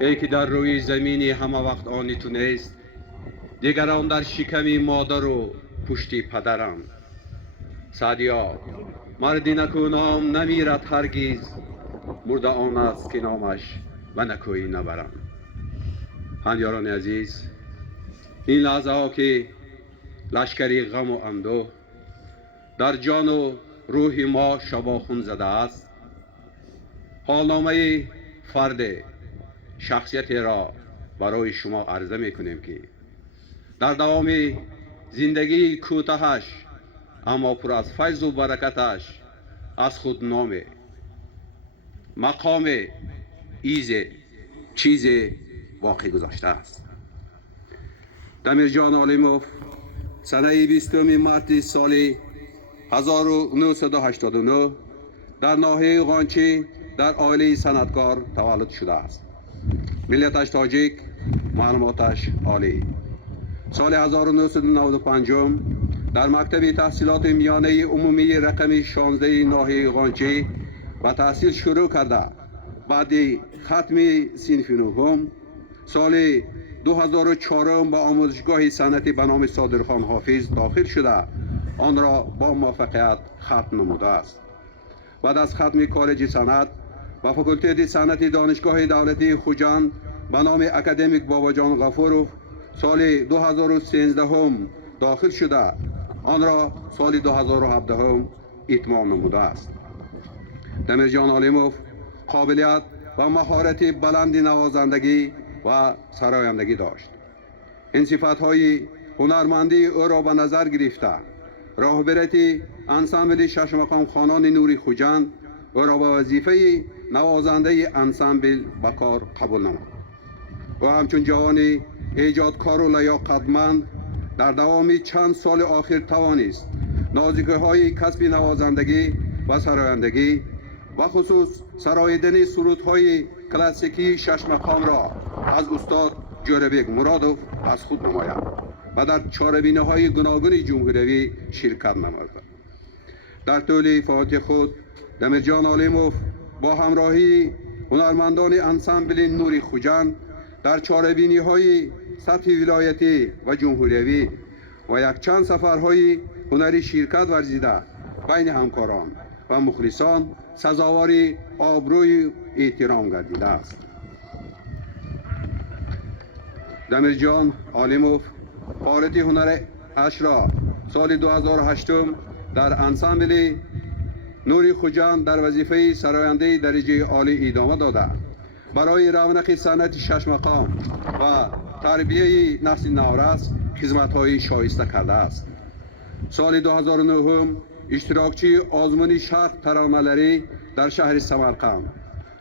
ای که در روی زمینی همه وقت آنی تو نیست، دیگران در شکمی مادر و پشتی پدرم. سعدیا مردی نکو نام نمیرد هرگیز، مرده آن است که نامش و نکویی نبرم. هنیاران عزیز، این لحظه ها که لشکری غم و اندوه در جان و روح ما شباخون زده است، حالنامه فرد شخصیتی را برای شما عرضه می کنیم که در دوام زندگی کوتاهش اما پر از فیض و برکتش از خود نام، مقام، چیز واقعی گذاشته است. دمیرجان عالیموف سنه 20 مارس سال 1989 در ناحیه قانچی در عائله صنعتکار تولد شده است. ملیتش تاجیک، معلوماتش عالی. سال 1995 در مکتب تحصیلات میانه عمومی رقم 16 ناحیه قانچی و تحصیل شروع کرده. بعد ختم صنف نهم سال 2004 به آموزشگاه صنعتی به نام صادرخان حافظ داخل شده، آن را با موفقیت ختم نموده است. بعد از ختم کالج صنعت و فاکولته صنعتی دانشگاه دولتی خوجند به نام اکادمیک باباجان غفورов سال 2013 داخل شده، آن را سال 2017 اتمام نموده است. دمیرجان عالیموف قابلیت و مهارت بلند نوازندگی و سرایندگی داشت. این صفت‌های هنرمندی او را به نظر گرفته راهبریت انسامبل شش مقام خانان نوری خوجند او را به وظیفه نوازنده انسامبل به کار قبول نمود. او همچون جوانی ایجادکار و لیاقتمند در دوام چند سال آخر توانست نازکی‌های کسب نوازندگی و سرایندگی و خصوص سراییدن سرودهای کلاسیکی شش مقام را از استاد جوربیک مرادوف از خود نماید و در چاره‌بینی‌های گوناگون جمهوری شرکت نمود. در طول فعالیت خود دمیرجان عالیموف با همراهی هنرمندان انسامبل نوری خوجند در چاره‌بینی‌های سطح ولایتی و جمهوری و یک چند سفرهای هنری شرکت ورزیده بین همکاران و مخلصان سزاوار آبروی احترام گردیده است. دمیرجان عالیموف فعالیت هنری اش را سال 2008 در انسامبل نوری خوجند در وظیفه سراینده درجه عالی ادامه داده برای رونق صنعت شش مقام و تربیه نسل نورس خدمت‌های شایسته کرده است. سال 2009 اشتراکچی آزمون شرق ترانه‌لری در شهر سمرقند،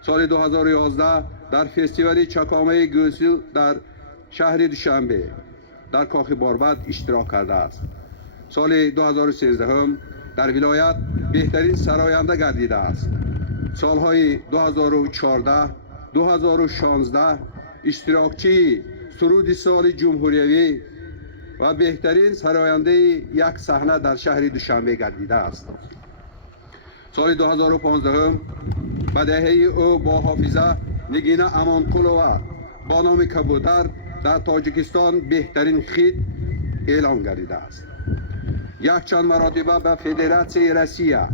سال 2011 در فستیوال چکامه گوسو در شهر دوشنبه در کاخ باربد اشتراک کرده است. سال 2013 در ولایت بهترین سراینده گردیده است. سالهای 2014 2016 اشتراکچی سرود سال جمهوری و بهترین سراینده یک صحنه در شهر دوشنبه گردیده است. سال 2015 بدیهی او با حافظه نگینه امانقلوه با نام کبوتر در تاجیکستان بهترین خط اعلام گردیده است. یک چند مراتبه به فدراسیون روسیه،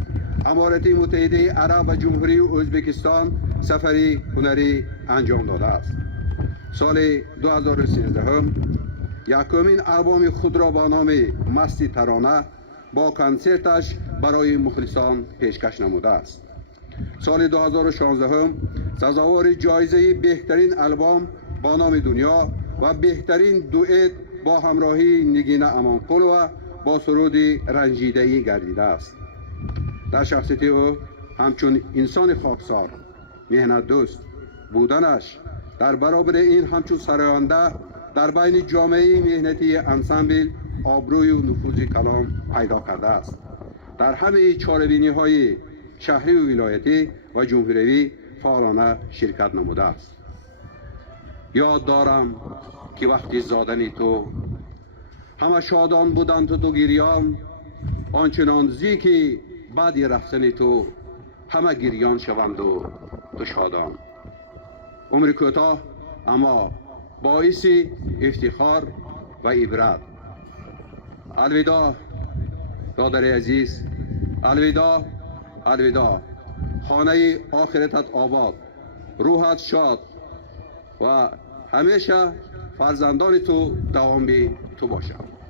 امارات متحده عرب و جمهوری ازبکستان سفری هنری انجام داده است. سال 2013 یکمین آلبوم خود را با نام مستی ترانه با کنسرتش برای مخلصان پیشکش نموده است. سال 2016 سزاوار جایزه بهترین آلبوم با نام دنیا و بهترین دوئت با همراهی نگینه امانقلوه با سرود رنجیده‌ای گردیده است. در شخصیت او همچون انسان خاکسار مهنت دوست بودنش در برابر این همچون سراینده در بین جامعه مهنتی انسامبل آبروی و نفوذ کلام پیدا کرده است. در همه چاره‌بینی‌های شهری و ولایتی و جمهوری فعالانه شرکت نموده است. یاد دارم که وقتی زادن تو همه شادان بودند تو گریان، آنچنان زی که بعد رفتن تو همه گریان شوند و تو شادان. عمر کوتاه اما باعث افتخار و عبرت. الوداع برادر عزیز، الوداع، الوداع. خانه آخرتت آباد، روحت شاد و همیشه فرزندان تو دوام تو باشد.